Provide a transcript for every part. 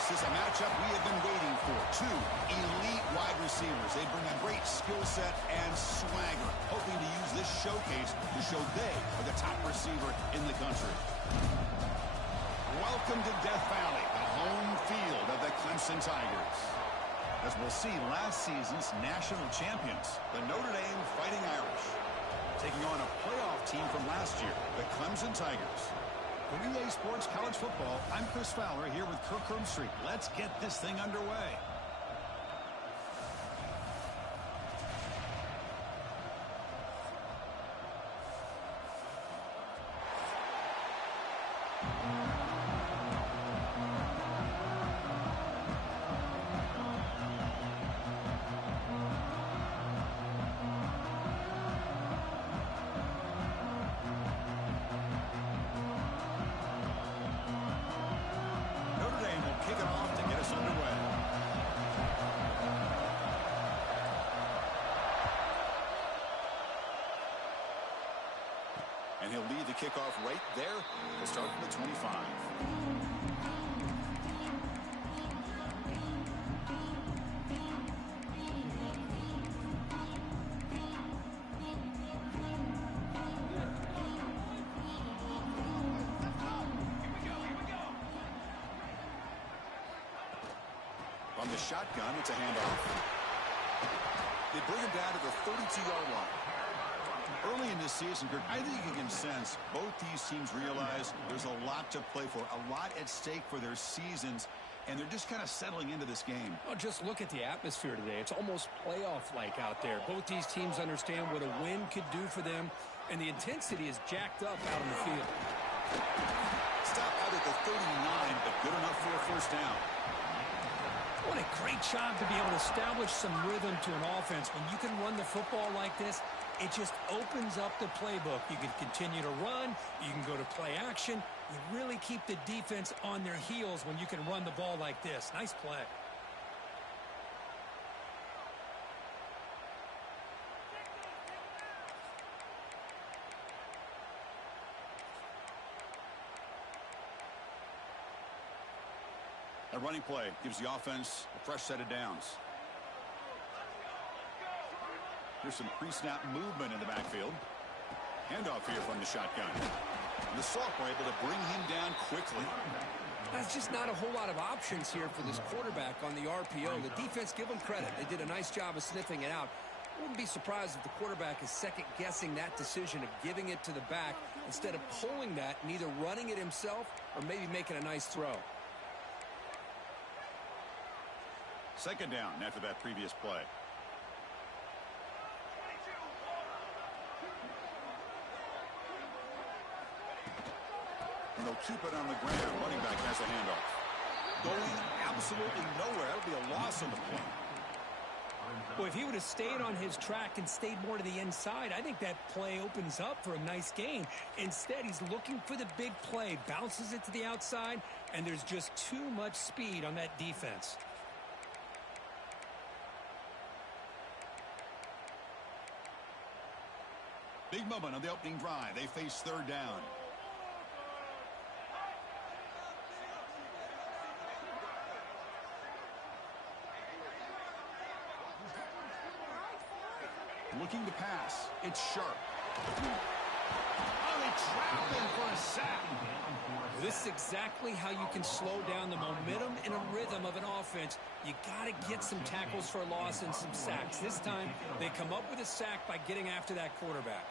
This is a matchup we have been waiting for. Two elite wide receivers. They bring a great skill set and swagger, hoping to use this showcase to show they are the top receiver in the country. Welcome to Death Valley, the home field of the Clemson Tigers. As we'll see, last season's national champions, the Notre Dame Fighting Irish, taking on a playoff team from last year, the Clemson Tigers. For EA Sports College Football, I'm Chris Fowler here with Kirk Herbstreit. Let's get this thing underway. And he'll lead the kickoff right there. We'll start from the 25. From the shotgun, it's a handoff. They bring him down to the 32-yard line. Early in this season, Kirk, I think you can sense both these teams realize there's a lot to play for, a lot at stake for their seasons, and they're just kind of settling into this game. Well, just look at the atmosphere today. It's almost playoff-like out there. Both these teams understand what a win could do for them, and the intensity is jacked up out on the field. Stop out at the 39, but good enough for a first down. What a great job to be able to establish some rhythm to an offense. When you can run the football like this, it just opens up the playbook. You can continue to run. You can go to play action. You really keep the defense on their heels when you can run the ball like this. Nice play. A running play gives the offense a fresh set of downs. There's some pre-snap movement in the backfield. Handoff here from the shotgun. And the sophomore able to bring him down quickly. There's just not a whole lot of options here for this quarterback on the RPO. The defense, give them credit. They did a nice job of sniffing it out. I wouldn't be surprised if the quarterback is second-guessing that decision of giving it to the back instead of pulling that and either running it himself or maybe making a nice throw. Second down after that previous play. And they'll keep it on the ground. Running back has a handoff. Going absolutely nowhere. That'll be a loss on the play. Well, if he would have stayed on his track and stayed more to the inside, I think that play opens up for a nice gain. Instead, he's looking for the big play. Bounces it to the outside, and there's just too much speed on that defense. Big moment on the opening drive. They face third down. Looking to pass. It's sharp. Oh, they trap him for a sack. This is exactly how you can slow down the momentum and a rhythm of an offense. You got to get some tackles for a loss and some sacks. This time, they come up with a sack by getting after that quarterback.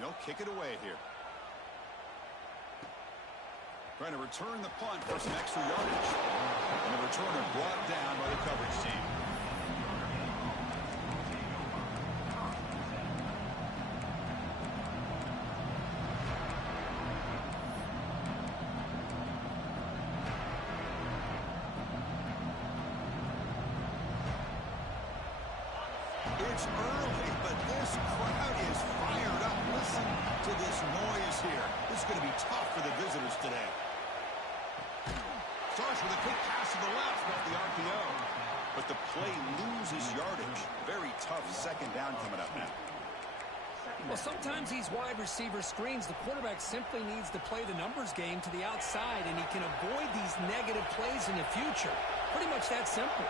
They'll kick it away here. Trying to return the punt for some extra yardage. And the returner brought down by the coverage team. It's early, but this crowd is fired up. Listen to this noise here. This is going to be tough for the visitors today. Starts with a quick pass to the left off the RPO. But the play loses yardage. Very tough second down coming up now. Well, sometimes these wide receiver screens, the quarterback simply needs to play the numbers game to the outside, and he can avoid these negative plays in the future. Pretty much that simple.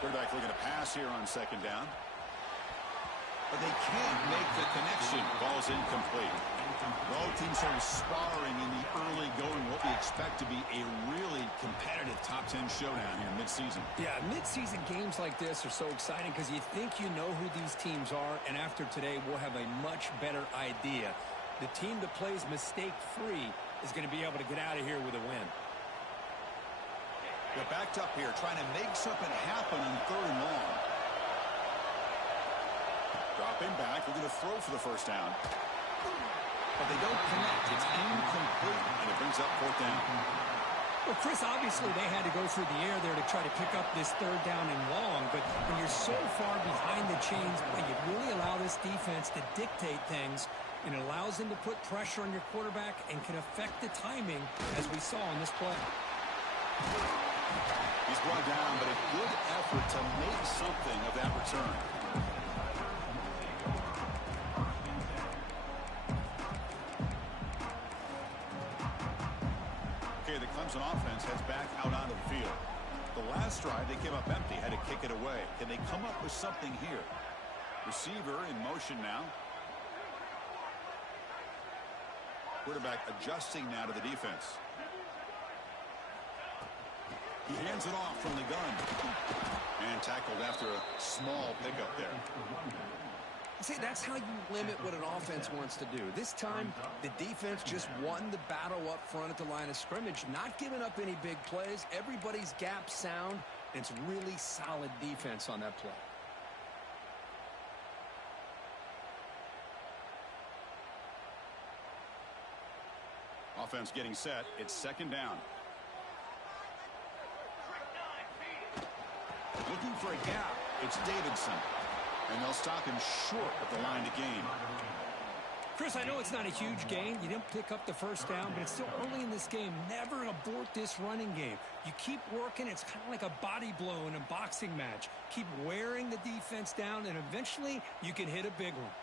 Quarterback looking to pass here on second down. But they can't make the connection. Ball's incomplete. Both teams sort of sparring in the early going, what we expect to be a really competitive top 10 showdown here mid-season. Yeah, mid-season games like this are so exciting because you think you know who these teams are, and after today we'll have a much better idea. The team that plays mistake-free is going to be able to get out of here with a win. They're backed up here, trying to make something happen on third and long. Dropping back, looking to throw for the first down. But they don't connect. It's incomplete, and it brings up fourth down. Well, Chris, obviously they had to go through the air there to try to pick up this third down and long, but when you're so far behind the chains, you really allow this defense to dictate things, and it allows them to put pressure on your quarterback and can affect the timing, as we saw in this play. He's brought down, but a good effort to make something of that return. Okay, the Clemson offense heads back out onto the field. The last drive, they came up empty, had to kick it away. Can they come up with something here? Receiver in motion now. Quarterback adjusting now to the defense. He hands it off from the gun. And tackled after a small pickup there. See, that's how you limit what an offense wants to do. This time, the defense just won the battle up front at the line of scrimmage, not giving up any big plays. Everybody's gap sound, and it's really solid defense on that play. Offense getting set. It's second down. Looking for a gap. It's Davidson. And they'll stop him short of the line to gain. Chris, I know it's not a huge gain. You didn't pick up the first down, but it's still early in this game. Never abort this running game. You keep working. It's kind of like a body blow in a boxing match. Keep wearing the defense down, and eventually you can hit a big one.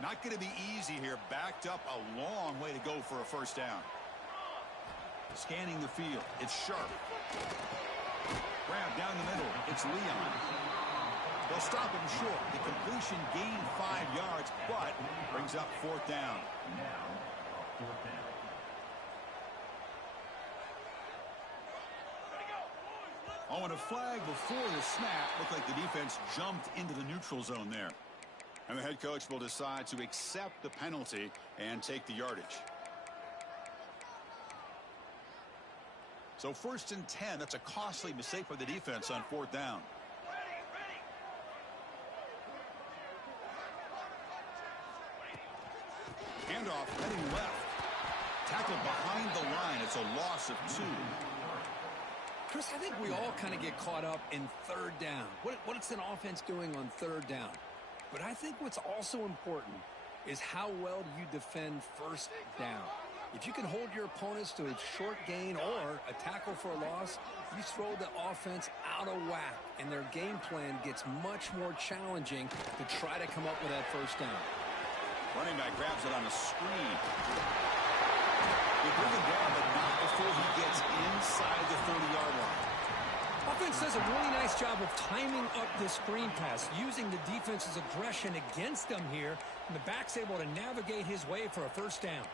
Not going to be easy here. Backed up a long way to go for a first down. Scanning the field. It's Sharp. Grab down the middle. It's Leon. They'll stop him short. The completion gained 5 yards, but brings up fourth down. Oh, and a flag before the snap. Looked like the defense jumped into the neutral zone there. And the head coach will decide to accept the penalty and take the yardage. So first and 10, that's a costly mistake for the defense on fourth down. Handoff heading left. Tackled behind the line. It's a loss of 2. Chris, I think we all kind of get caught up in third down. What's an offense doing on third down? But I think what's also important is how well do you defend first down. If you can hold your opponents to a short gain or a tackle for a loss, you throw the offense out of whack, and their game plan gets much more challenging to try to come up with that first down. Running back grabs it on a screen. They bring him down, but not before he gets inside the 30-yard line. Offense does a really nice job of timing up this screen pass, using the defense's aggression against them here, and the back's able to navigate his way for a first down.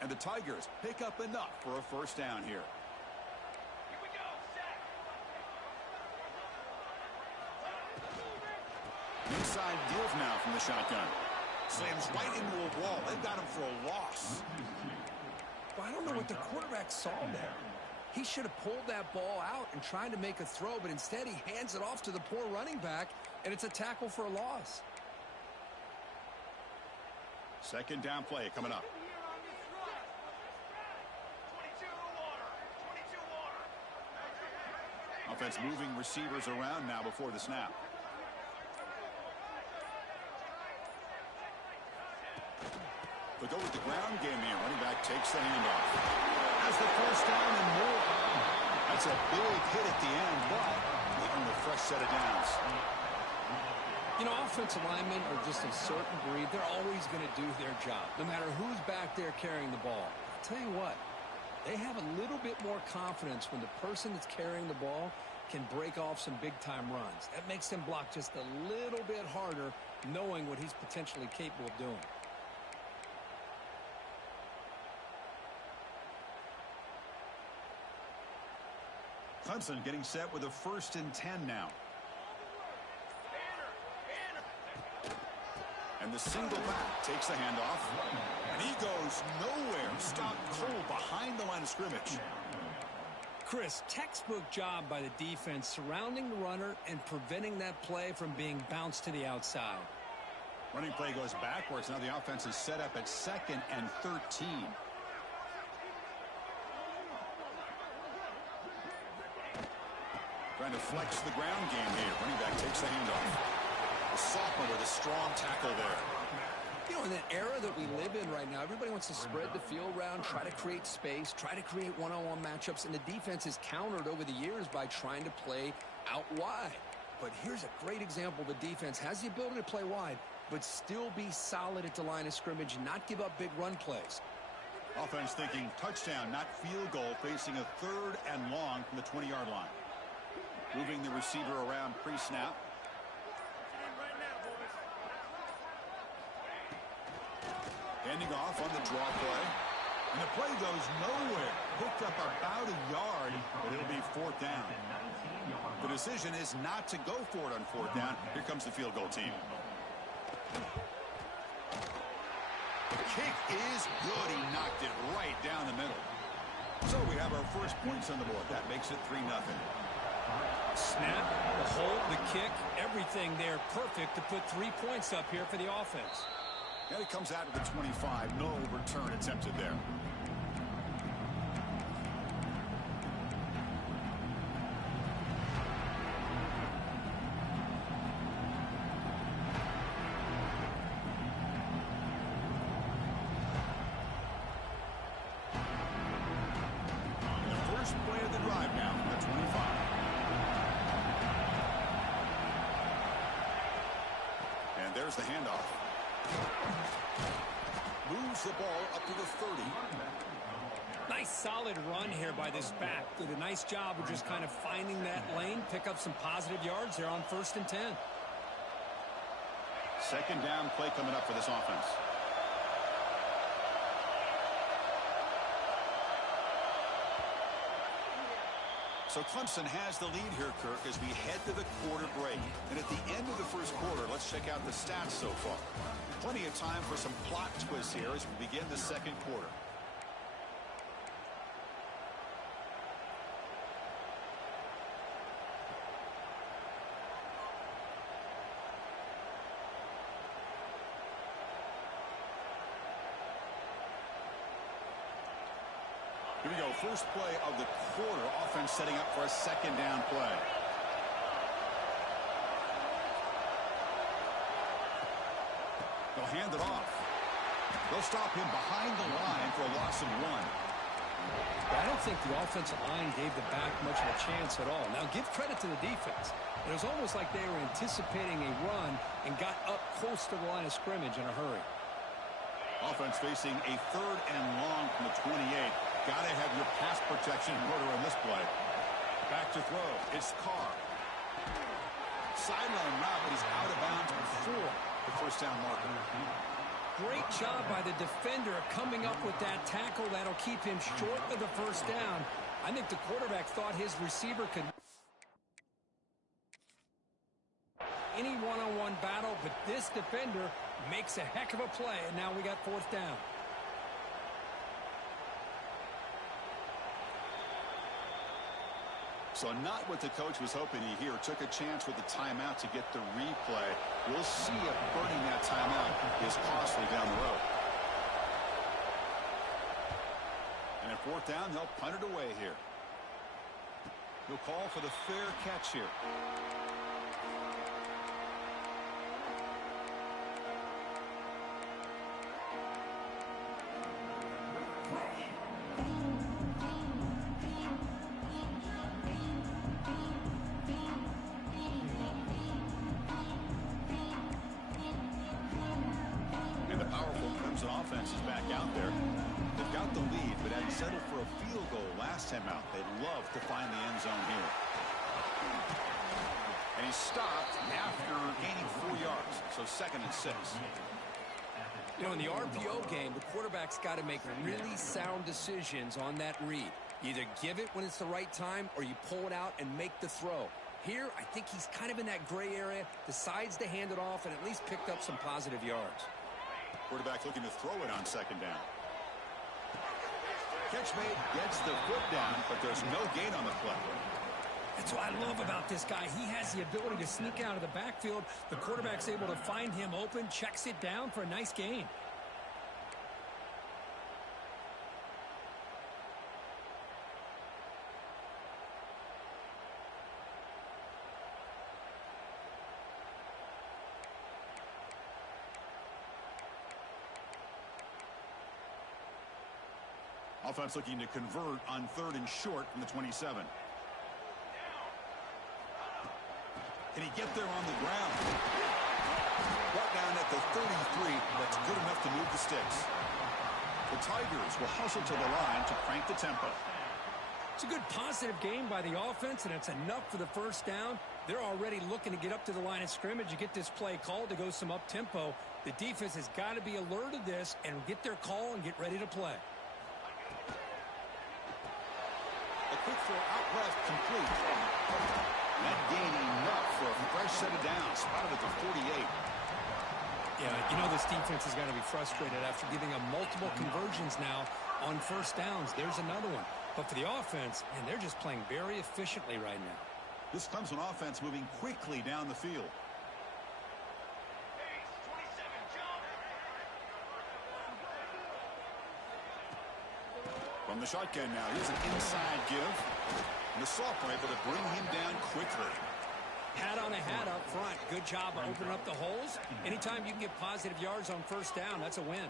And the Tigers pick up enough for a first down here. Inside deals now from the shotgun. Slams right into a wall. They've got him for a loss. Well, I don't know what the quarterback saw there. He should have pulled that ball out and tried to make a throw, but instead he hands it off to the poor running back, and it's a tackle for a loss. Second down play coming up. Offense moving receivers around now before the snap. They'll go with the ground game here. Running back takes the handoff. Has the first down and more. That's a big hit at the end, but they earn a fresh set of downs. You know, offensive linemen are just a certain breed. They're always going to do their job, no matter who's back there carrying the ball. I'll tell you what, they have a little bit more confidence when the person that's carrying the ball can break off some big-time runs. That makes them block just a little bit harder, knowing what he's potentially capable of doing. Clemson getting set with a 1st and 10 now. And the single back takes the handoff. And he goes nowhere. Stopped cold behind the line of scrimmage. Chris, textbook job by the defense surrounding the runner and preventing that play from being bounced to the outside. Running play goes backwards. Now the offense is set up at 2nd and 13. Trying to flex the ground game here. Running back takes the handoff. The sophomore with a strong tackle there. You know, in that era that we live in right now, everybody wants to spread the field around, try to create space, try to create one-on-one matchups, and the defense is countered over the years by trying to play out wide. But here's a great example. The defense has the ability to play wide, but still be solid at the line of scrimmage and not give up big run plays. Offense thinking touchdown, not field goal, facing a 3rd and long from the 20-yard line. Moving the receiver around pre-snap. Handing off on the draw play. And the play goes nowhere. Picked up about a yard, but it'll be 4th down. The decision is not to go for it on 4th down. Here comes the field goal team. The kick is good. He knocked it right down the middle. So we have our first points on the board. That makes it 3-0. Snap, the hold, the kick, everything there perfect to put 3 points up here for the offense. And it comes out of the 25. No return attempted there. The first play of the drive now from the 25. And there's the handoff. Moves the ball up to the 30. Nice solid run here by this back. Did a nice job of just kind of finding that lane, pick up some positive yards there on 1st and 10. 2nd down play coming up for this offense. So Clemson has the lead here, Kirk, as we head to the quarter break. And at the end of the first quarter, let's check out the stats so far. Plenty of time for some plot twists here as we begin the 2nd quarter. Here we go. First play of the quarter. Offense setting up for a 2nd down play. They'll hand it off. They'll stop him behind the line for a loss of 1. I don't think the offensive line gave the back much of a chance at all. Now, give credit to the defense. It was almost like they were anticipating a run and got up close to the line of scrimmage in a hurry. Offense facing a 3rd and long from the 28. Got to have your pass protection in order on this play. Back to throw. It's Carr. Sideline route, but he's out of bounds before the 1st down marker. Great job by the defender coming up with that tackle that'll keep him short of the 1st down. I think the quarterback thought his receiver could any one-on-one battle, but this defender makes a heck of a play, and now we got 4th down. So not what the coach was hoping to hear. Took a chance with the timeout to get the replay. We'll see if burning that timeout is costly down the road. And at 4th down, they'll punt it away here. He'll call for the fair catch here. And the powerful Clemson offense is back out there. They've got the lead, but had settled for a field goal last time out. They'd love to find the end zone here. And he's stopped after gaining 4 yards, so 2nd and 6. You know, in the RPO game, the quarterback's got to make really sound decisions on that read. You either give it when it's the right time or you pull it out and make the throw. Here, I think he's kind of in that gray area, decides to hand it off, and at least picked up some positive yards. Quarterback looking to throw it on 2nd down. Catch made, gets the foot down, but there's no gain on the play. That's what I love about this guy. He has the ability to sneak out of the backfield. The quarterback's able to find him open, checks it down for a nice gain. Offense looking to convert on 3rd and short from the 27. Can he get there on the ground? Brought down at the 33. That's good enough to move the sticks. The Tigers will hustle to the line to crank the tempo. It's a good positive game by the offense, and it's enough for the 1st down. They're already looking to get up to the line of scrimmage. You get this play called to go some up-tempo. The defense has got to be alert of this and get their call and get ready to play. A quick throw out left, complete. That gain enough for a fresh set of downs. Spotted at the 48. Yeah, you know this defense has got to be frustrated after giving up multiple conversions now on 1st downs. There's another one. But for the offense, and they're just playing very efficiently right now. This Clemson offense moving quickly down the field. From the shotgun now, here's an inside give. And the sophomore able to bring him down quickly. Hat on a hat up front. Good job of opening up the holes. Anytime you can get positive yards on 1st down, that's a win.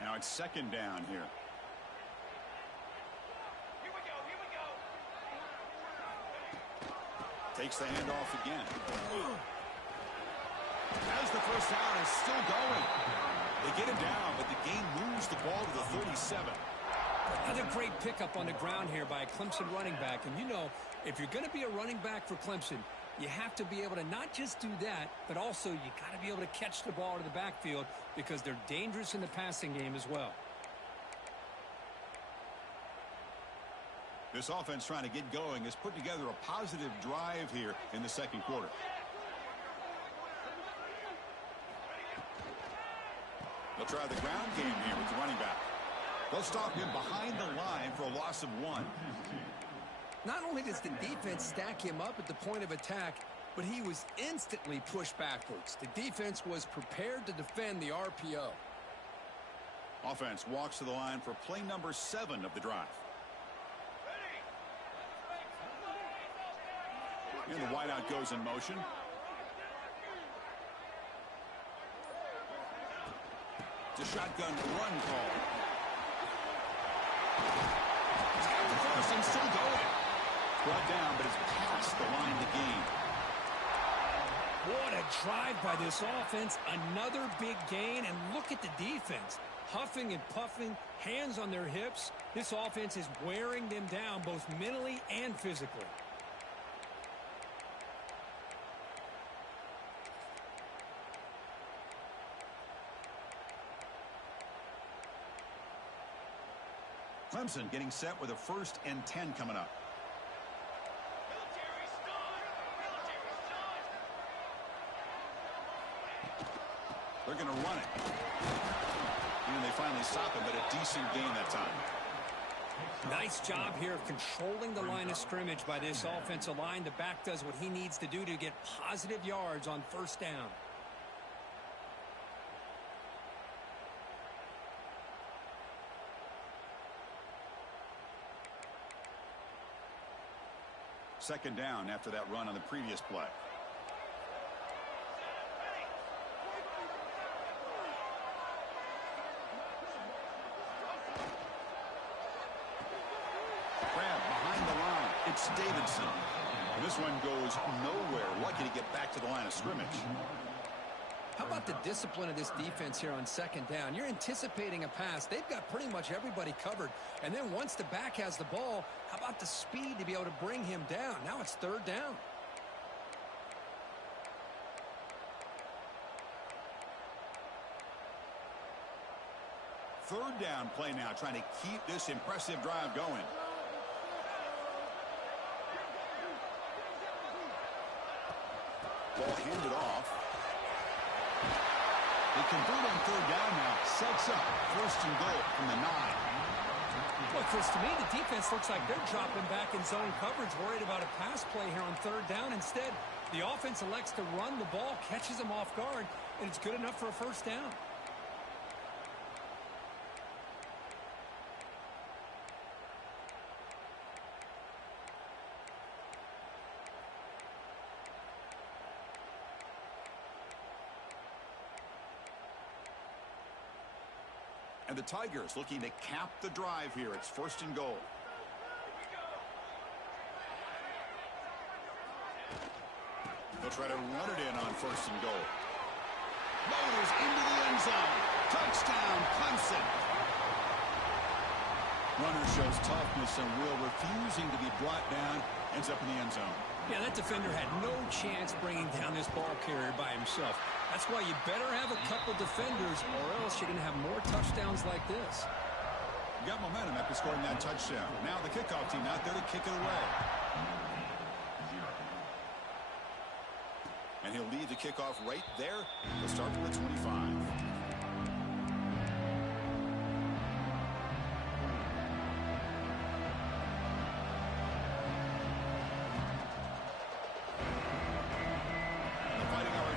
Now it's 2nd down here. Takes the handoff again. As the 1st down is still going. They get him down, but the game moves the ball to the 37. Another great pickup on the ground here by a Clemson running back. And you know, if you're going to be a running back for Clemson, you have to be able to not just do that, but also you got to be able to catch the ball to the backfield because they're dangerous in the passing game as well. This offense trying to get going has put together a positive drive here in the 2nd quarter. They'll try the ground game here with the running back. They'll stop him behind the line for a loss of 1. Not only does the defense stack him up at the point of attack, but he was instantly pushed backwards. The defense was prepared to defend the RPO. Offense walks to the line for play number 7 of the drive. And the wideout goes in motion. It's a shotgun run call. He's got the first and still going. Brought down, but it's past the line to gain. What a drive by this offense. Another big gain, and look at the defense. Huffing and puffing, hands on their hips. This offense is wearing them down both mentally and physically. Clemson getting set with a 1st and 10 coming up. They're going to run it. And they finally stop him, but a decent gain that time. Nice job here of controlling the line of scrimmage by this offensive line. The back does what he needs to do to get positive yards on first down. Second down after that run on the previous play. Grab behind the line. It's Davidson. And this one goes nowhere. Lucky to get back to the line of scrimmage. How about the discipline of this defense here on second down? You're anticipating a pass. They've got pretty much everybody covered. And then once the back has the ball, how about the speed to be able to bring him down? Now it's third down. Third down play now, trying to keep this impressive drive going. Ball handed off. They convert on third down now. Sets up first and goal from the 9. Well, Chris, to me, the defense looks like they're dropping back in zone coverage, worried about a pass play here on third down. Instead, the offense elects to run the ball, catches them off guard, and it's good enough for a first down. And the Tigers looking to cap the drive here. It's first and goal. They'll try to run it in on first and goal. Motors into the end zone. Touchdown, Clemson. Runner shows toughness and will, refusing to be brought down. Ends up in the end zone. Yeah, that defender had no chance bringing down this ball carrier by himself. That's why you better have a couple defenders, or else you're going to have more touchdowns like this. Got momentum after scoring that touchdown. Now the kickoff team out there to kick it away. And he'll lead the kickoff right there. He'll start from the 25.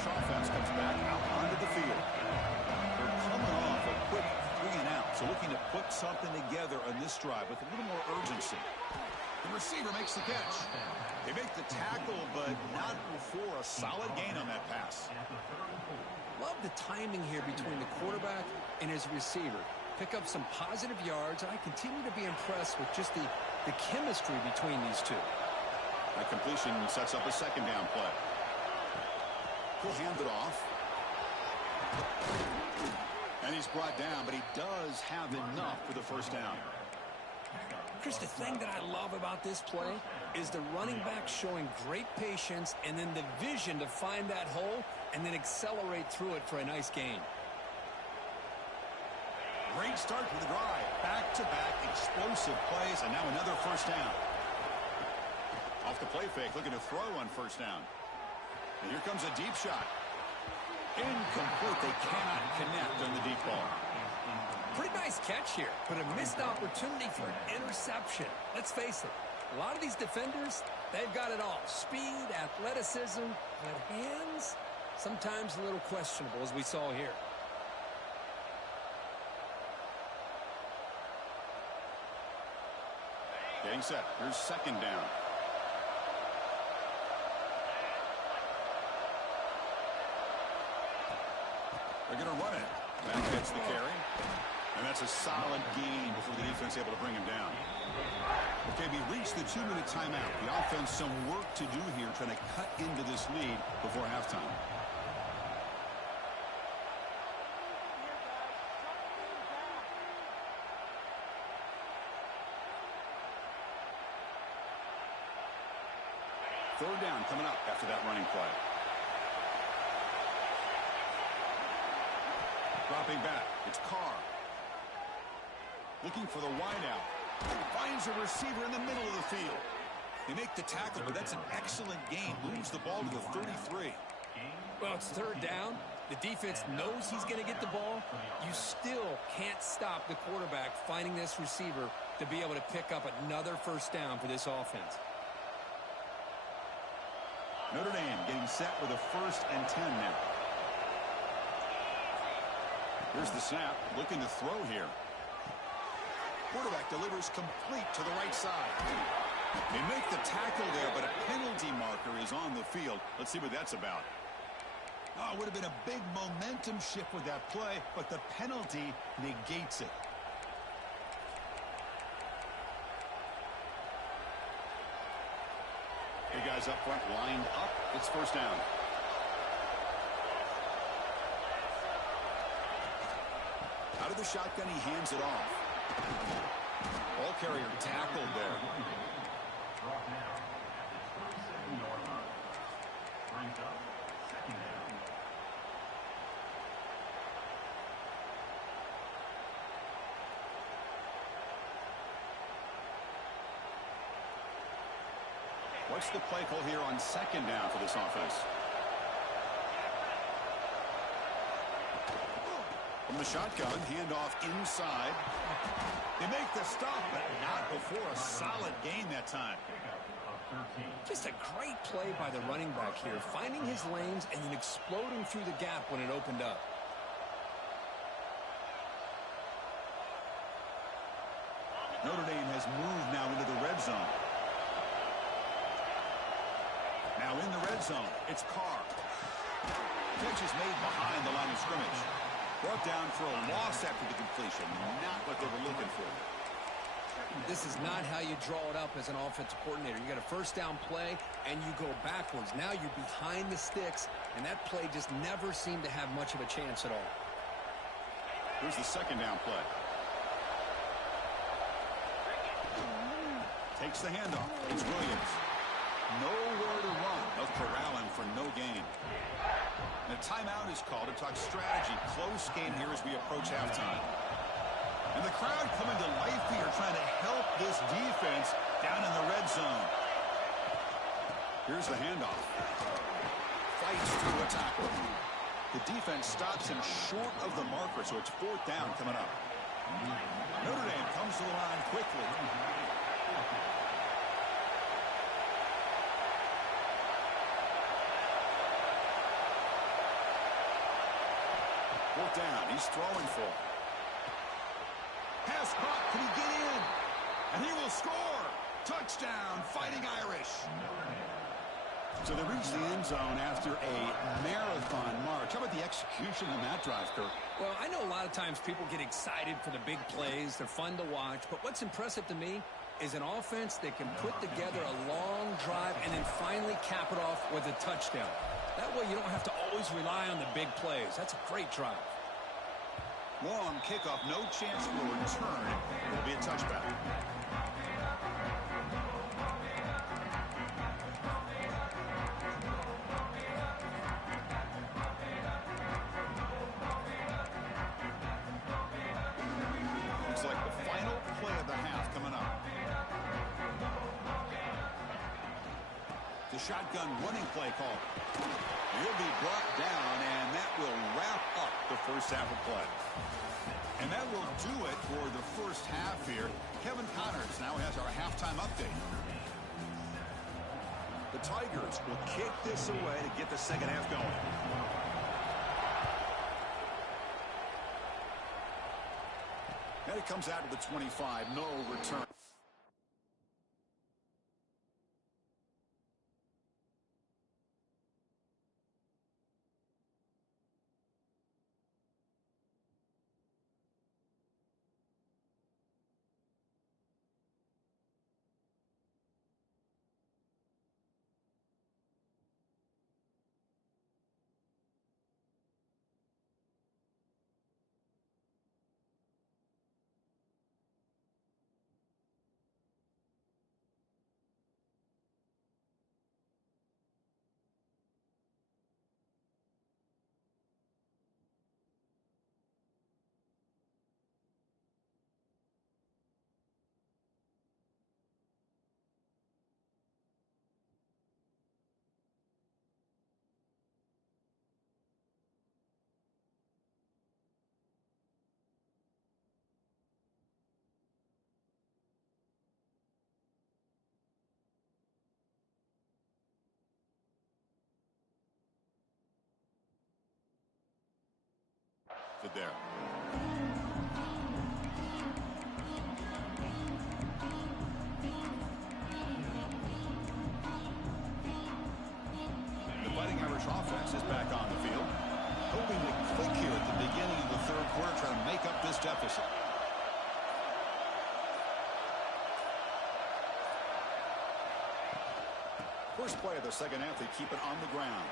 Offense comes back out onto the field. They're coming off a quick 3-and-out, so looking to put something together on this drive with a little more urgency. The receiver makes the catch. They make the tackle, but not before a solid gain on that pass. Love the timing here between the quarterback and his receiver. Pick up some positive yards, and I continue to be impressed with just the chemistry between these two. That completion sets up a second down play. He'll hand it off. And he's brought down, but he does have enough for the first down. Chris, the thing that I love about this play is the running back showing great patience and then the vision to find that hole and then accelerate through it for a nice gain. Great start to the drive. Back-to-back explosive plays, and now another first down. Off the play fake, looking to throw on first down. And here comes a deep shot. Incomplete. They cannot connect on the deep ball. Pretty nice catch here, but a missed opportunity for an interception. Let's face it, a lot of these defenders, they've got it all. Speed, athleticism, but hands, sometimes a little questionable, as we saw here. Getting set. Here's second down. They're going to run it. That gets the carry. And that's a solid gain before the defense able to bring him down. Okay, we reached the 2-minute timeout. The offense some work to do here, trying to cut into this lead before halftime. Third down coming up after that running play. Dropping back, it's Carr. Looking for the wideout. Finds a receiver in the middle of the field. They make the tackle, but that's an excellent gain. Moves the ball to the 33. Well, it's third down. The defense knows he's going to get the ball. You still can't stop the quarterback finding this receiver to be able to pick up another first down for this offense. Notre Dame getting set with a 1st and 10 now. Here's the snap, looking to throw here. Quarterback delivers complete to the right side. They make the tackle there, but a penalty marker is on the field. Let's see what that's about. Oh, it would have been a big momentum shift with that play, but the penalty negates it. The guys up front lined up. It's first down. Out of the shotgun, he hands it off. Ball carrier tackled there. What's the play call here on 2nd down for this offense? From the shotgun, handoff inside. They make the stop, but not before a solid gain that time. Just a great play by the running back here, finding his lanes and then exploding through the gap when it opened up. Notre Dame has moved now into the red zone. Now in the red zone, it's Carr. Catch is made behind the line of scrimmage. Brought down for a loss after the completion. Not what they were looking for. This is not how you draw it up as an offensive coordinator. You got a first down play, and you go backwards. Now you're behind the sticks, and that play just never seemed to have much of a chance at all. Here's the 2nd down play. Takes the handoff. It's Williams. Nowhere to run. They'll corral him for no gain. And a timeout is called to talk strategy. Close game here as we approach halftime. And the crowd coming to life here trying to help this defense down in the red zone. Here's the handoff. Fights through a tackle. The defense stops him short of the marker, so it's 4th down coming up. Notre Dame comes to the line quickly. Down. He's throwing for. Pass caught. Can he get in? And he will score. Touchdown, Fighting Irish. So they reach the end zone after a marathon march. How about the execution on that drive, Kirk? Well, I know a lot of times people get excited for the big plays. They're fun to watch. But what's impressive to me is an offense that can put together a long drive and then finally cap it off with a touchdown. That way you don't have to always rely on the big plays. That's a great drive. Long kickoff, no chance for a return. It'll be a touchback. Looks like the final play of the half coming up. The shotgun running play call. He'll be brought down, and that will wrap up the first half of play. And that will do it for the first half here. Kevin Connors now has our halftime update. The Tigers will kick this away to get the second half going. And it comes out to the 25. No return. there. The Fighting Irish offense is back on the field, hoping to click here at the beginning of the third quarter, trying to make up this deficit. First play of the second half, they keep it on the ground.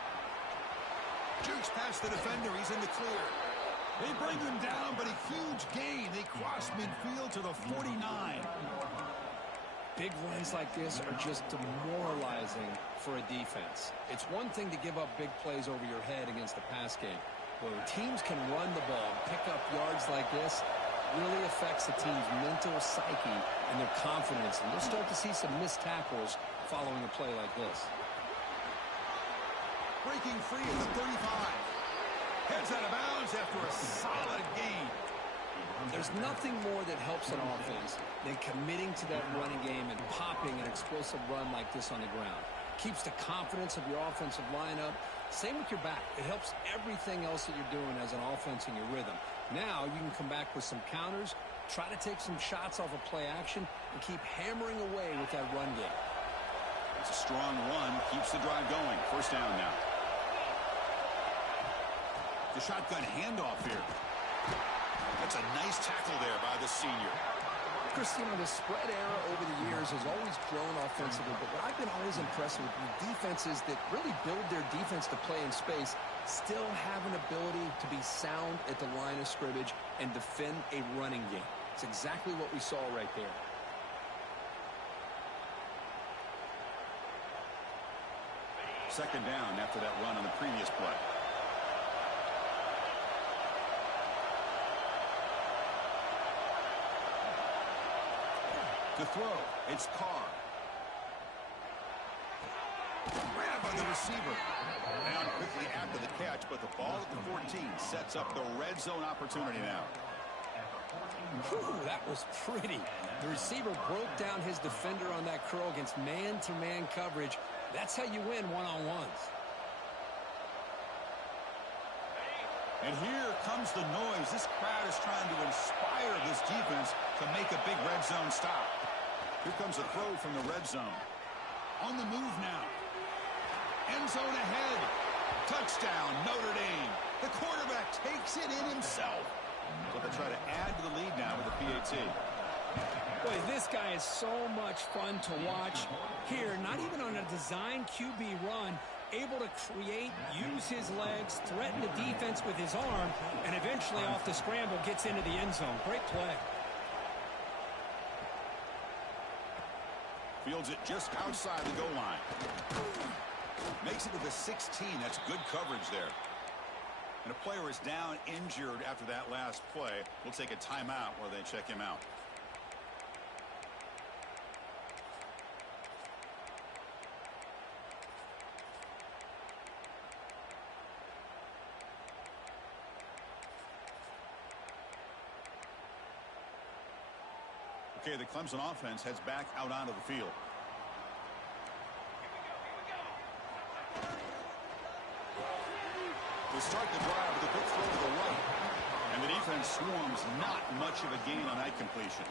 Jukes past the defender, he's in the clear. They bring him down, but a huge gain. They cross midfield to the 49. Big runs like this are just demoralizing for a defense. It's one thing to give up big plays over your head against the pass game. But when teams can run the ball and pick up yards like this, it really affects the team's mental psyche and their confidence. And you'll start to see some missed tackles following a play like this. Breaking free at the 35. Heads out of bounds after a solid gain. There's nothing more that helps an offense than committing to that running game and popping an explosive run like this on the ground. Keeps the confidence of your offensive lineup. Same with your back. It helps everything else that you're doing as an offense in your rhythm. Now you can come back with some counters, try to take some shots off of play action, and keep hammering away with that run game. It's a strong run, keeps the drive going. First down now. The shotgun handoff here. That's a nice tackle there by the senior. Chris, you know, the spread era over the years has always grown offensively, but what I've been always impressed with defenses that really build their defense to play in space still have an ability to be sound at the line of scrimmage and defend a running game. It's exactly what we saw right there. Second down after that run on the previous play. To throw, it's Carr. Grabbed by the receiver. Down quickly after the catch, but the ball at the 14 sets up the red zone opportunity now. Whew, that was pretty. The receiver broke down his defender on that curl against man-to-man coverage. That's how you win one-on-ones. And here comes the noise. This crowd is trying to inspire this defense to make a big red zone stop. Here comes a throw from the red zone. On the move now. End zone ahead. Touchdown, Notre Dame. The quarterback takes it in himself. So they try to add to the lead now with the PAT. Boy, this guy is so much fun to watch. Here, not even on a design QB run, able to create, use his legs, threaten the defense with his arm, and eventually off the scramble gets into the end zone. Great play. Fields it just outside the goal line. Makes it to the 16. That's good coverage there. And a player is down injured after that last play. We'll take a timeout while they check him out. Okay, the Clemson offense heads back out onto the field. They start the drive with a big throw to the right. And the defense swarms, not much of a gain on that completion.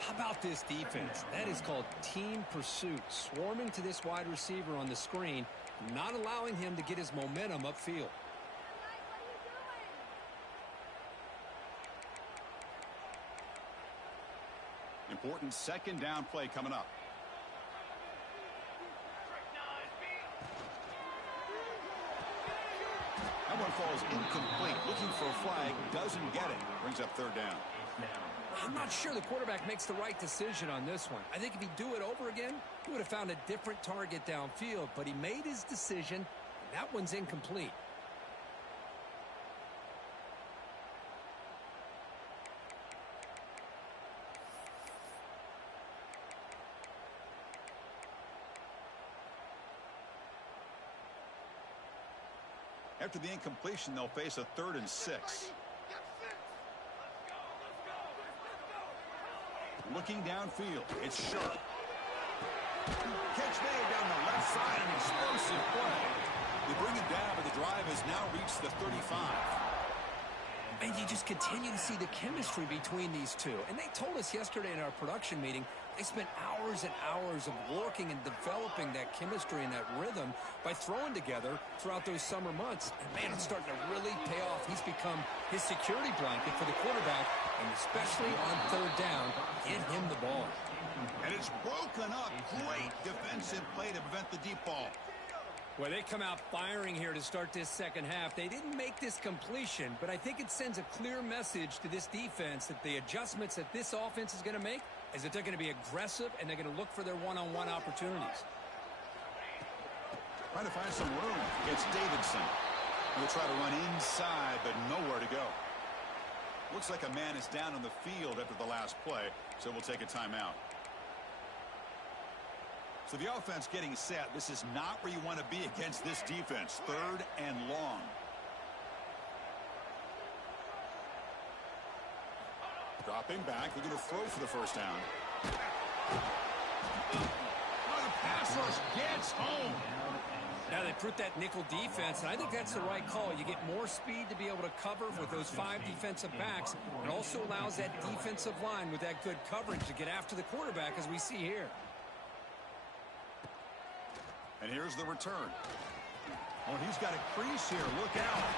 How about this defense? That is called team pursuit. Swarming to this wide receiver on the screen, not allowing him to get his momentum upfield. Important second down play coming up. That one falls incomplete. Looking for a flag, doesn't get it. Brings up third down. I'm not sure the quarterback makes the right decision on this one. I think if he'd do it over again, he would have found a different target downfield, but he made his decision, and that one's incomplete. After the incompletion, they'll face a 3rd and 6. Looking downfield, it's Sharp. Catch made down the left side, an explosive play. They bring it down, but the drive has now reached the 35. And you just continue to see the chemistry between these two. And they told us yesterday in our production meeting, they spent hours and hours of working and developing that chemistry and that rhythm by throwing together throughout those summer months. And, man, it's starting to really pay off. He's become his security blanket for the quarterback, and especially on third down, get him the ball. And it's broken up. Great defensive play to prevent the deep ball. Well, they come out firing here to start this second half. They didn't make this completion, but I think it sends a clear message to this defense that the adjustments that this offense is going to make is that they're going to be aggressive and they're going to look for their one-on-one opportunities. Trying to find some room against Davidson. He'll try to run inside, but nowhere to go. Looks like a man is down on the field after the last play, so we'll take a timeout. So the offense getting set. This is not where you want to be against this defense. Third and long. Dropping back. They're going to throw for the first down. Oh, the pass rush gets home. Now they put that nickel defense, and I think that's the right call. You get more speed to be able to cover with those 5 defensive backs. It also allows that defensive line with that good coverage to get after the quarterback, as we see here. And here's the return. Oh, he's got a crease here. Look out.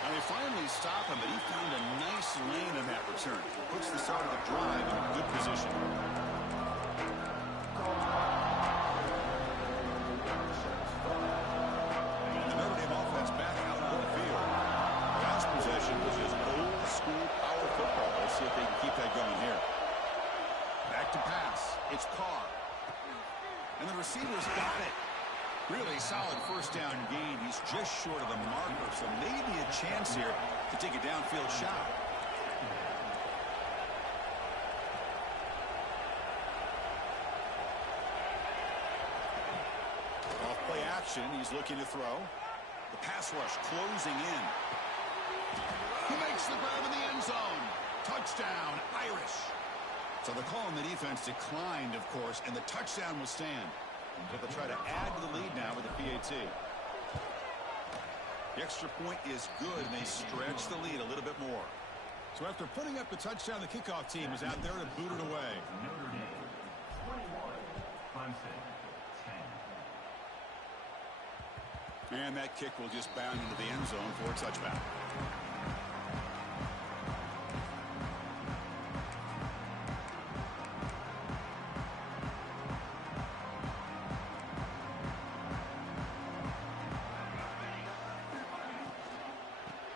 Now they finally stop him, but he found a nice lane in that return. Puts the start of the drive in a good position. And the Notre Dame offense back out on the field. Last possession was just old school power football. Let's see if they can keep that going here. Back to pass. It's Carr. And the receiver's got it. Really solid first down gain. He's just short of the marker, so maybe a chance here to take a downfield shot. Off play action. He's looking to throw. The pass rush closing in. He makes the grab in the end zone. Touchdown, Irish. So the call on the defense declined, of course, and the touchdown will stand. But they'll try to add to the lead now with the PAT. The extra point is good, and they stretch the lead a little bit more. So after putting up the touchdown, the kickoff team is out there to boot it away. And that kick will just bound into the end zone for a touchback.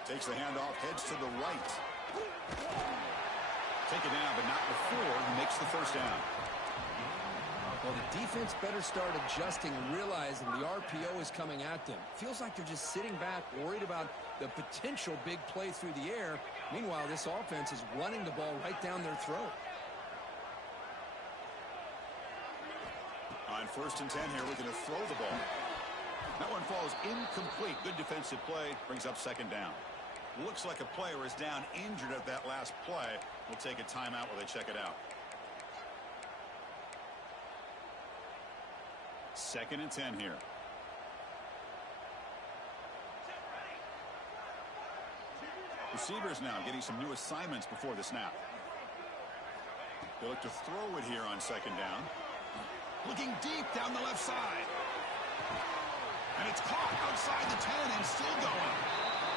Takes the handoff, heads to the right. Take it down, but not before he makes the first down. Well, the defense better start adjusting and realizing the RPO is coming at them. Feels like they're just sitting back, worried about the potential big play through the air. Meanwhile, this offense is running the ball right down their throat. On 1st and 10 here, looking to throw the ball. That one falls incomplete. Good defensive play, brings up second down. Looks like a player is down injured at that last play. We'll take a timeout while they check it out. 2nd and 10 here. Receivers now getting some new assignments before the snap. They look to throw it here on 2nd down. Looking deep down the left side. And it's caught outside the 10 and still going.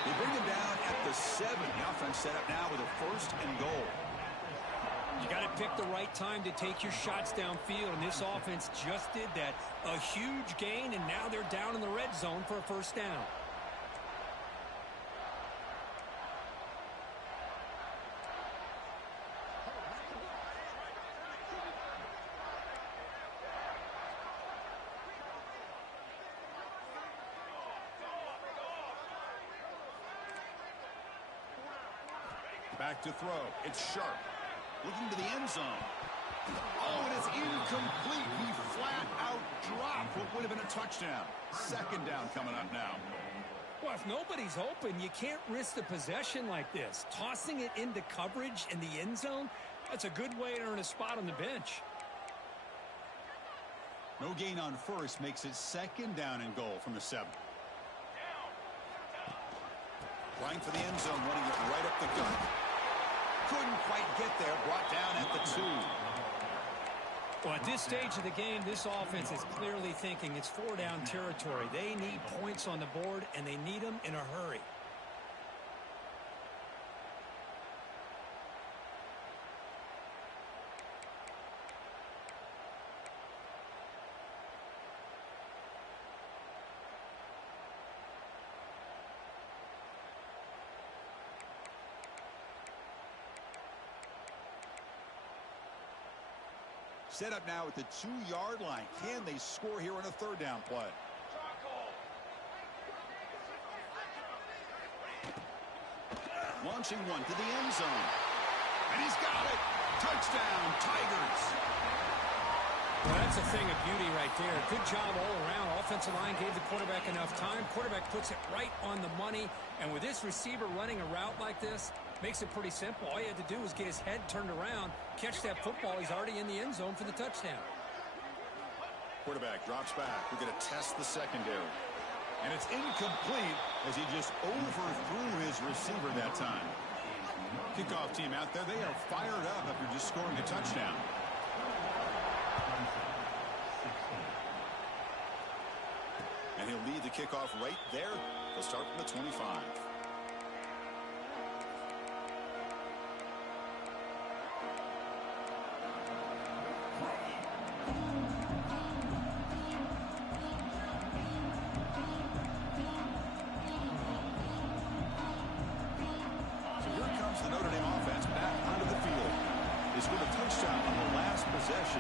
They bring him down at the 7. The offense set up now with a 1st and goal. You got to pick the right time to take your shots downfield, and this offense just did that. A huge gain, and now they're down in the red zone for a first down. Back to throw. It's Sharp. Looking to the end zone. Oh, and it's incomplete. He flat out dropped what would have been a touchdown. 2nd down coming up now. Well, if nobody's open, you can't risk the possession like this. Tossing it into coverage in the end zone, that's a good way to earn a spot on the bench. No gain on 1st makes it 2nd down and goal from the 7. Trying for the end zone, running it right up the gut. Couldn't quite get there, brought down at the 2. Well, at this stage of the game, this offense is clearly thinking it's 4-down territory. They need points on the board, and they need them in a hurry. Set up now at the 2-yard line. Can they score here on a 3rd down play? Launching one to the end zone. And he's got it. Touchdown, Tigers. Well, that's a thing of beauty right there. Good job all around. Offensive line gave the quarterback enough time. Quarterback puts it right on the money. And with this receiver running a route like this, makes it pretty simple. All you had to do was get his head turned around, catch that football. He's already in the end zone for the touchdown. Quarterback drops back. We're going to test the secondary. And it's incomplete as he just overthrew his receiver that time. Kickoff team out there, they are fired up after just scoring a touchdown. And he'll lead the kickoff right there. They'll start from the 25.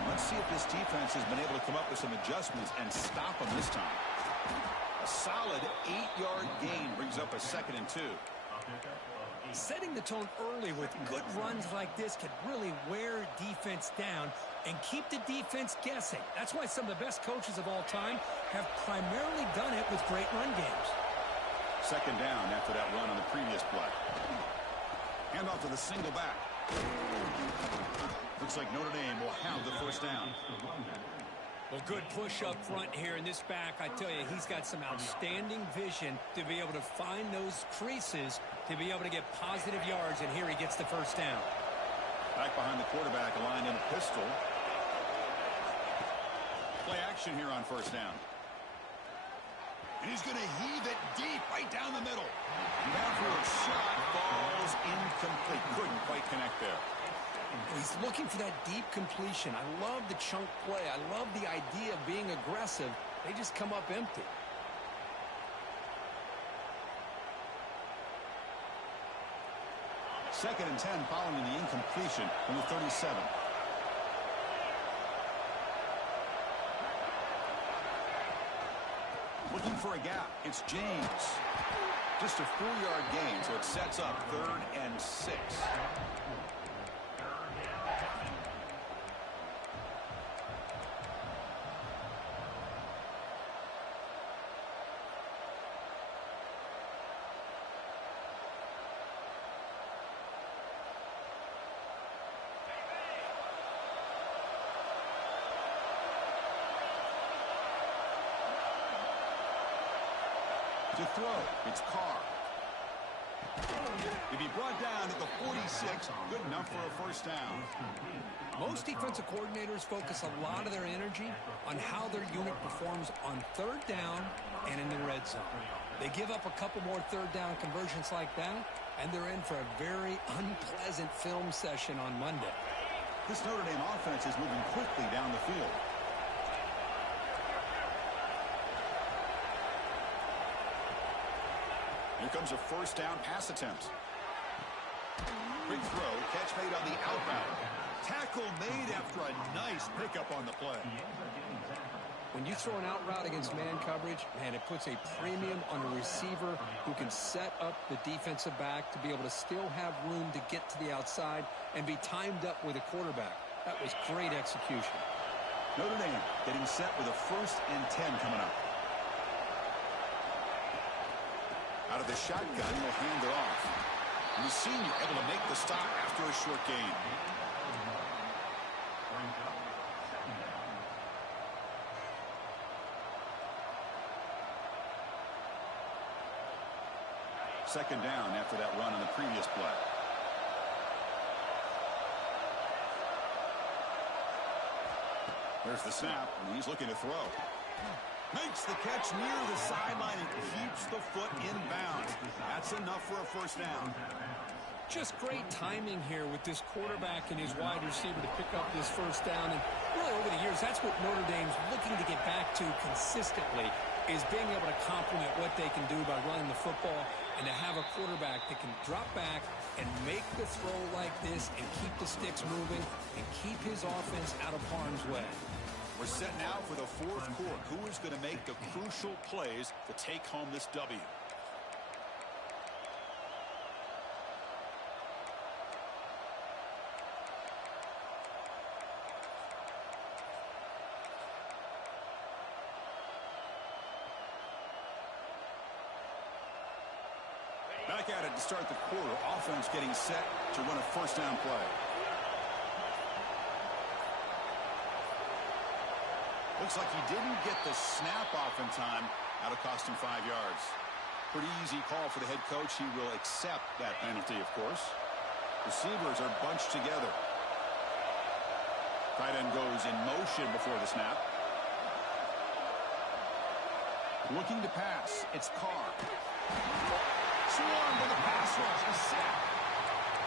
Let's see if this defense has been able to come up with some adjustments and stop them this time. A solid 8-yard gain brings up a 2nd and 2. Setting the tone early with good runs like this can really wear defense down and keep the defense guessing. That's why some of the best coaches of all time have primarily done it with great run games. 2nd down after that run on the previous play. Hand off to the single back. Looks like Notre Dame will have the 1st down. Well, good push up front here in this back. I tell you, he's got some outstanding vision to be able to find those creases to be able to get positive yards, and here he gets the 1st down. Back behind the quarterback, aligned in a pistol. Play action here on 1st down. And he's going to heave it deep right down the middle. Never shot falls incomplete. Couldn't quite connect there. He's looking for that deep completion. I love the chunk play. I love the idea of being aggressive. They just come up empty. Second and 10 following the incompletion from the 37. Looking for a gap. It's James. Just a 4-yard gain, so it sets up 3rd and 6. To throw, it's Carr. To be brought down at the 46, good enough for a 1st down. Most defensive coordinators focus a lot of their energy on how their unit performs on 3rd down and in the red zone. They give up a couple more 3rd down conversions like that, and they're in for a very unpleasant film session on Monday. This Notre Dame offense is moving quickly down the field. Here comes a 1st down pass attempt. Quick throw, catch made on the out route. Tackle made after a nice pickup on the play. When you throw an out route against man coverage, man, it puts a premium on a receiver who can set up the defensive back to be able to still have room to get to the outside and be timed up with a quarterback. That was great execution. Notre Dame getting set with a 1st and 10 coming up. Out of the shotgun, he'll hand it off. And the senior able to make the stop after a short gain. second down after that run on the previous play. There's the snap, and he's looking to throw. Makes the catch near the sideline and keeps the foot in bounds. That's enough for a first down. Just great timing here with this quarterback and his wide receiver to pick up this first down. And really over the years, that's what Notre Dame's looking to get back to consistently, is being able to complement what they can do by running the football and to have a quarterback that can drop back and make the throw like this and keep the sticks moving and keep his offense out of harm's way. We're set now for the fourth quarter. Who is going to make the crucial plays to take home this W? Back at it to start the quarter. Offense getting set to run a first down play. Looks like he didn't get the snap off in time. That'll cost him 5 yards. Pretty easy call for the head coach. He will accept that penalty, of course. Receivers are bunched together. Tight end goes in motion before the snap. Looking to pass. It's Carr. Swarmed by the pass rush. A sack.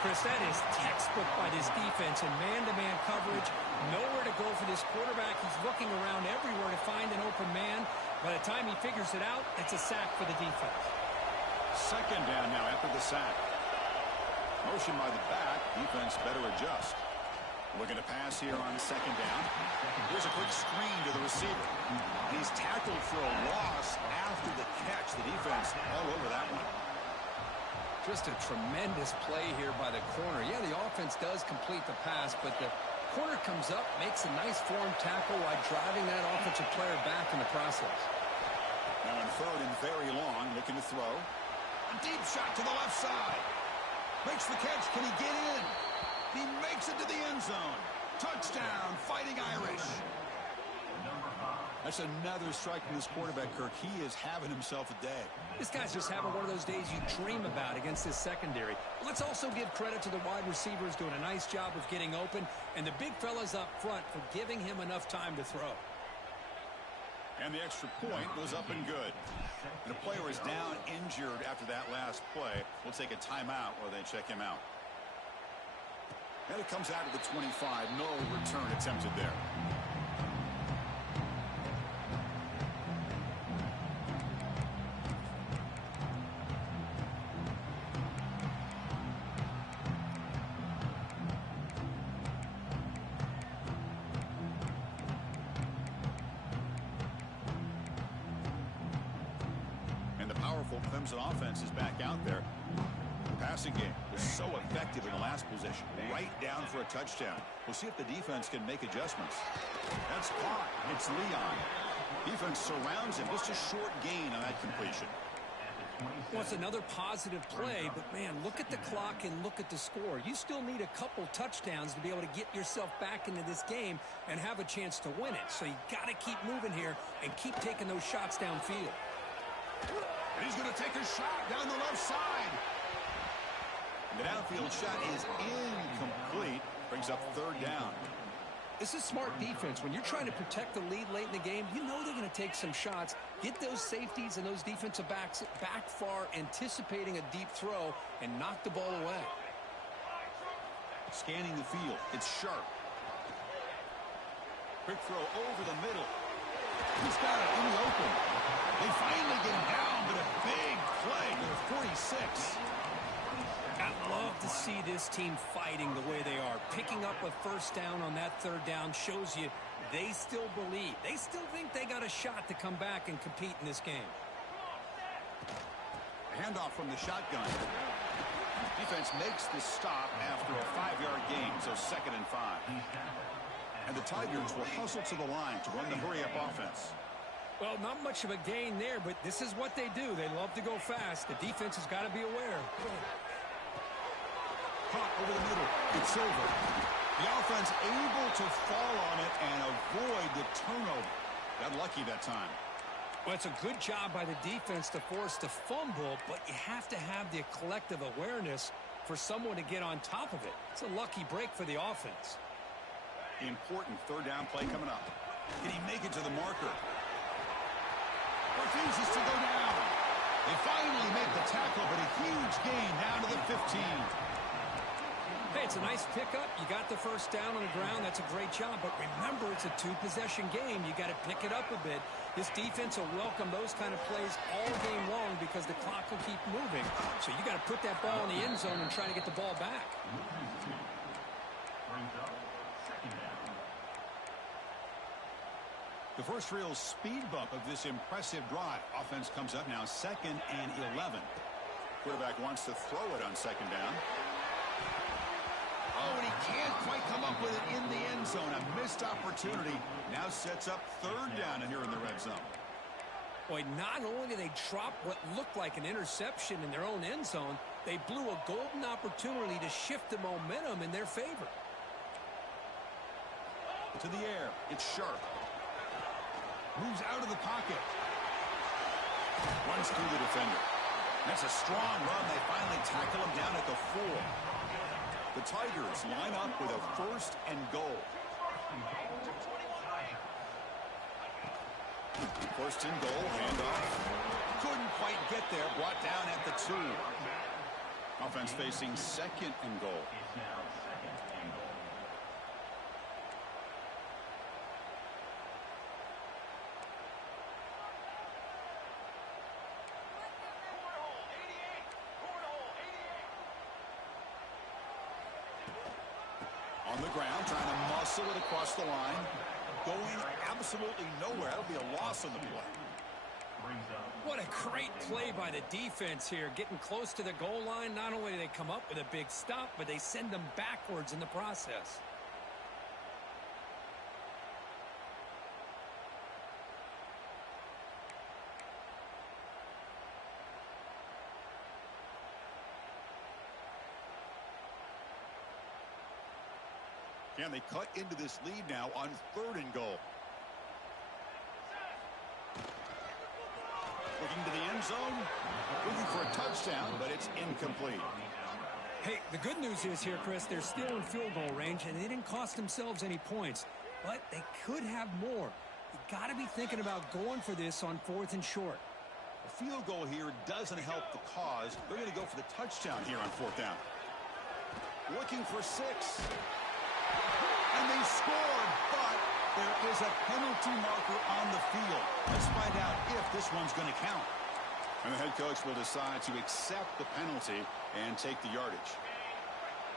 Chris, that is textbook by this defense in man-to-man coverage. Nowhere to go for this quarterback. He's looking around everywhere to find an open man. By the time he figures it out, it's a sack for the defense. Second down now after the sack. Motion by the back. Defense better adjust. Looking to pass here on second down. Here's a quick screen to the receiver. And he's tackled for a loss after the catch. The defense all over that one. Just a tremendous play here by the corner. Yeah, the offense does complete the pass, but the corner comes up, makes a nice form tackle while driving that offensive player back in the process. Now on third and very long, looking to throw. A deep shot to the left side. Makes the catch. Can he get in? He makes it to the end zone. Touchdown, Fighting Irish. That's another strike from this quarterback, Kirk. He is having himself a day. This guy's just having one of those days you dream about against this secondary. Let's also give credit to the wide receivers doing a nice job of getting open, and the big fellas up front for giving him enough time to throw. And the extra point goes up and good. And the player is down injured after that last play. We'll take a timeout while they check him out. And it comes out of the 25. No return attempted there. Clemson offense is back out there. The passing game was so effective in the last possession. Right down for a touchdown. We'll see if the defense can make adjustments. That's caught. It's Leon. Defense surrounds him. Just a short gain on that completion. Well, it's another positive play, but man, look at the clock and look at the score. You still need a couple touchdowns to be able to get yourself back into this game and have a chance to win it. So you got to keep moving here and keep taking those shots downfield. And he's going to take a shot down the left side. The downfield shot is incomplete. Brings up third down. This is smart defense. When you're trying to protect the lead late in the game, you know they're going to take some shots. Get those safeties and those defensive backs back far, anticipating a deep throw, and knock the ball away. Scanning the field. It's sharp. Quick throw over the middle. He's got it in the open. They finally get him down, but a big play to the 46. I'd love to see this team fighting the way they are. Picking up a first down on that third down shows you they still believe. They still think they got a shot to come back and compete in this game. Handoff from the shotgun. Defense makes the stop after a 5-yard gain, so 2nd and 5. And the Tigers will hustle to the line to run the hurry-up offense. Well, not much of a gain there, but this is what they do. They love to go fast. The defense has got to be aware. Caught over the middle. It's over. The offense able to fall on it and avoid the turnover. Got lucky that time. Well, it's a good job by the defense to force the fumble, but you have to have the collective awareness for someone to get on top of it. It's a lucky break for the offense. Important third down play coming up. Can he make it to the marker? Refuses to go down. They finally make the tackle, but a huge gain down to the 15. Hey, it's a nice pickup. You got the first down on the ground. That's a great job. But remember, it's a two-possession game. You got to pick it up a bit. This defense will welcome those kind of plays all game long because the clock will keep moving. So you got to put that ball in the end zone and try to get the ball back. The first real speed bump of this impressive drive. Offense comes up now 2nd and 11. Quarterback wants to throw it on 2nd down. Oh, and he can't quite come up with it in the end zone. A missed opportunity. Now sets up 3rd down here in the red zone. Boy, not only did they drop what looked like an interception in their own end zone, they blew a golden opportunity to shift the momentum in their favor. To the air. It's Sharp. Moves out of the pocket. Runs through the defender. That's a strong run. They finally tackle him down at the 4. The Tigers line up with a 1st and goal. 1st and goal, handoff. Couldn't quite get there, brought down at the 2. Offense facing 2nd and goal. On the ground, trying to muscle it across the line. Going absolutely nowhere. That'll be a loss on the play. What a great play by the defense here. Getting close to the goal line, not only do they come up with a big stop, but they send them backwards in the process. Can they cut into this lead now on 3rd and goal? Looking to the end zone. Looking for a touchdown, but it's incomplete. Hey, the good news is here, Chris, they're still in field goal range, and they didn't cost themselves any points. But they could have more. You got to be thinking about going for this on 4th and short. A field goal here doesn't help the cause. They're going to go for the touchdown here on 4th down. Looking for 6. And they scored, but there is a penalty marker on the field. Let's find out if this one's going to count. And the head coach will decide to accept the penalty and take the yardage.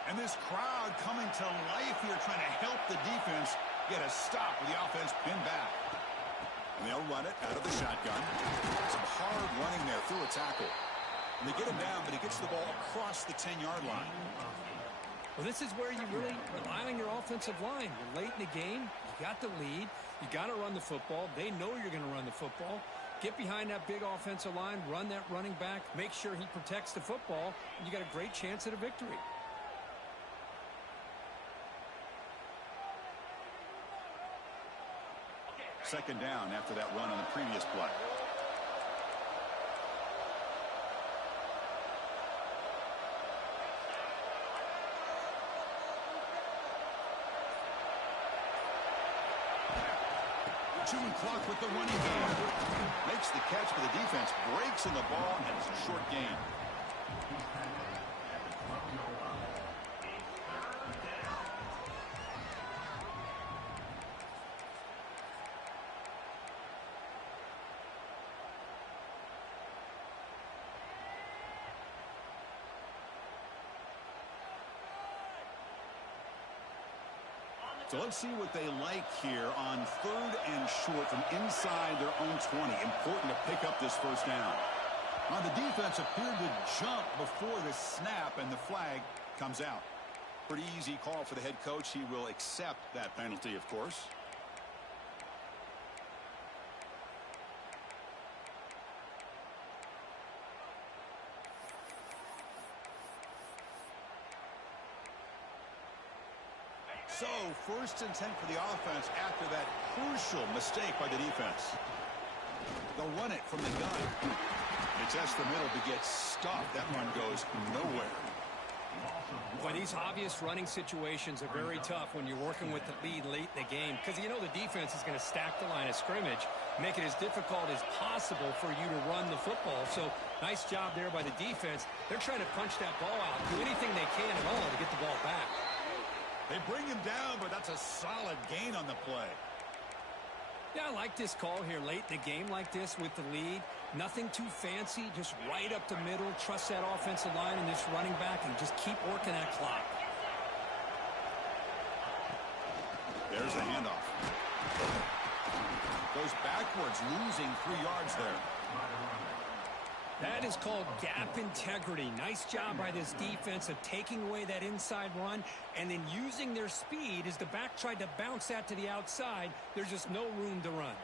And this crowd coming to life here, trying to help the defense get a stop with the offense pinned back. And they'll run it out of the shotgun. Some hard running there through a tackle. And they get him down, but he gets the ball across the 10-yard line. Well, this is where you really rely on your offensive line. You're late in the game. You got the lead. You got to run the football. They know you're going to run the football. Get behind that big offensive line. Run that running back. Make sure he protects the football. And you got a great chance at a victory. Second down after that run on the previous play. Chewing clock with the running game. Makes the catch, but the defense breaks in the ball, and it's a short gain. So let's see what they like here on 3rd and short from inside their own 20. Important to pick up this first down. Now the defense appeared to jump before the snap, and the flag comes out. Pretty easy call for the head coach. He will accept that penalty, of course. So, 1st and 10 for the offense after that crucial mistake by the defense. They'll run it from the gun. It tests the middle to get stopped. That run goes nowhere. Boy, these obvious running situations are very tough when you're working with the lead late in the game because you know the defense is going to stack the line of scrimmage, make it as difficult as possible for you to run the football. So nice job there by the defense. They're trying to punch that ball out, do anything they can at all to get the ball back. They bring him down, but that's a solid gain on the play. Yeah, I like this call here late in the game like this with the lead. Nothing too fancy, just right up the middle. Trust that offensive line and this running back and just keep working that clock. There's the handoff. Goes backwards, losing 3 yards there. That is called gap integrity. Nice job by this defense of taking away that inside run and then using their speed as the back tried to bounce that to the outside. There's just no room to run.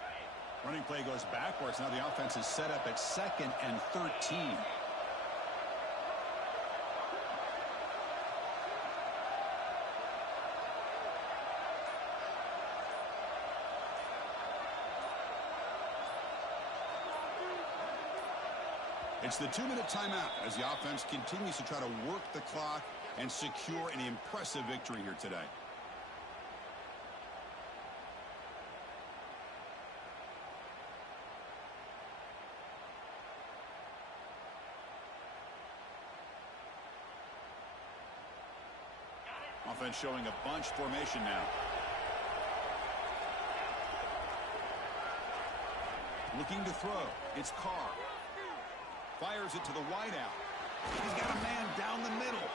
Running play goes backwards. Now the offense is set up at 2nd and 13. It's the 2-minute timeout as the offense continues to try to work the clock and secure an impressive victory here today. Offense showing a bunch formation now. Looking to throw. It's Carr. Fires it to the wideout. He's got a man down the middle.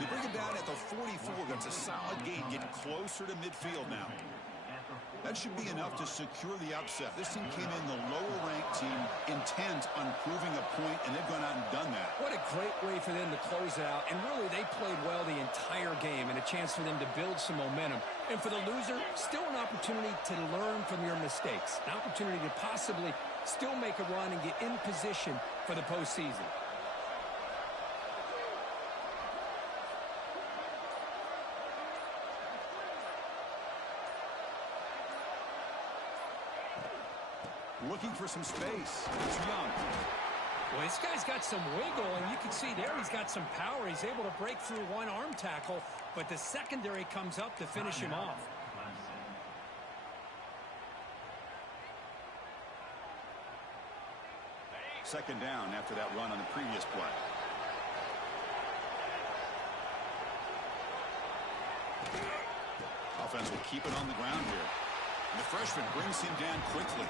They bring him down at the 44. That's a solid gain. Getting closer to midfield now. That should be enough to secure the upset. This team came in the lower-ranked team intent on proving a point, and they've gone out and done that. What a great way for them to close out. And really, they played well the entire game and a chance for them to build some momentum. And for the loser, still an opportunity to learn from your mistakes. An opportunity to possibly still make a run and get in position for the postseason. Looking for some space. It's Young. Well, this guy's got some wiggle, and you can see there he's got some power. He's able to break through one arm tackle, but the secondary comes up to finish him off. Second down after that run on the previous play. Offense will keep it on the ground here. And the freshman brings him down quickly.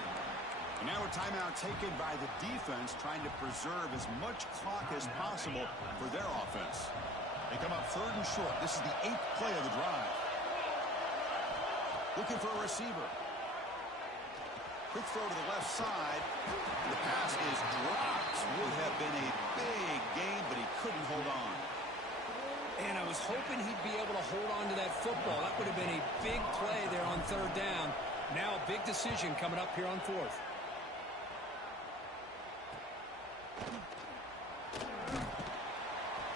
And now a timeout taken by the defense, trying to preserve as much clock as possible for their offense. They come up 3rd and short. This is the 8th play of the drive. Looking for a receiver. Quick throw to the left side. The pass is dropped. Would have been a big gain, but he couldn't hold on. And I was hoping he'd be able to hold on to that football. That would have been a big play there on 3rd down. Now a big decision coming up here on 4th.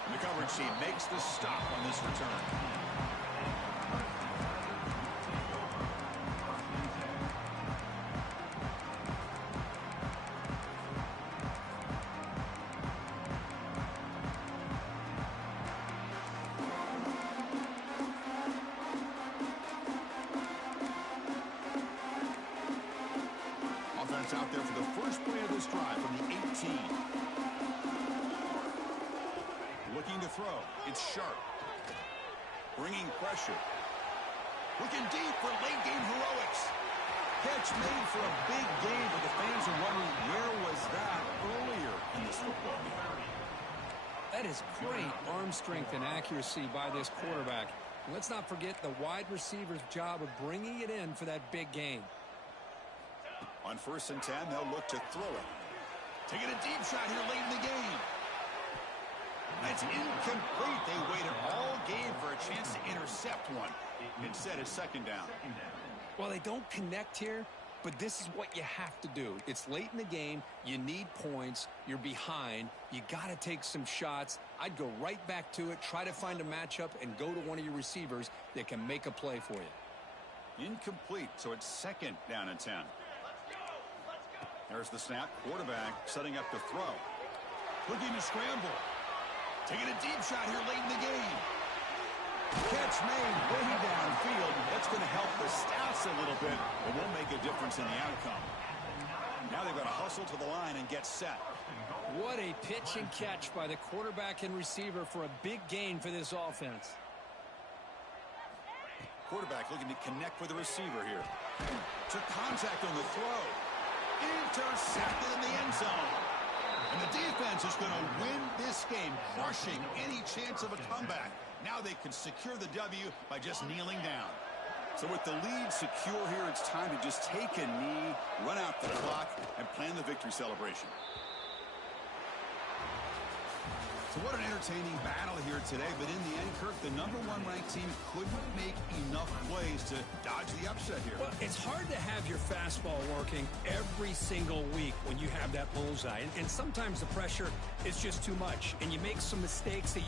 And the coverage team makes the stop on this return. Offense out there for the first play of this drive from the 18. Looking to throw. It's Sharp. Bringing pressure. Looking deep for late game heroics. Catch made for a big game, but the fans are wondering where was that earlier in this football game. That is great arm strength and accuracy by this quarterback. And let's not forget the wide receiver's job of bringing it in for that big game. On 1st and 10, they'll look to throw it. Taking a deep shot here late in the game. That's incomplete. They waited all game for a chance to intercept one. Instead, it's 2nd down. Well, they don't connect here, but this is what you have to do. It's late in the game. You need points. You're behind. You got to take some shots. I'd go right back to it, try to find a matchup, and go to one of your receivers that can make a play for you. Incomplete, so it's 2nd down and 10. There's the snap. Quarterback setting up to throw. Looking to scramble. Taking a deep shot here late in the game. Catch made way downfield. That's going to help the stats a little bit, but won't make a difference in the outcome. Now they've got to hustle to the line and get set. What a pitch and catch by the quarterback and receiver for a big gain for this offense. Quarterback looking to connect with the receiver here. Took contact on the throw. Intercepted in the end zone. And the defense is going to win this game, crushing any chance of a comeback. Now they can secure the W by just kneeling down. So with the lead secure here, it's time to just take a knee, run out the clock, and plan the victory celebration. So what an entertaining battle here today, but in the end, Kirk, the #1 ranked team couldn't make enough plays to dodge the upset here. Well, it's hard to have your fastball working every single week when you have that bullseye, and sometimes the pressure is just too much, and you make some mistakes that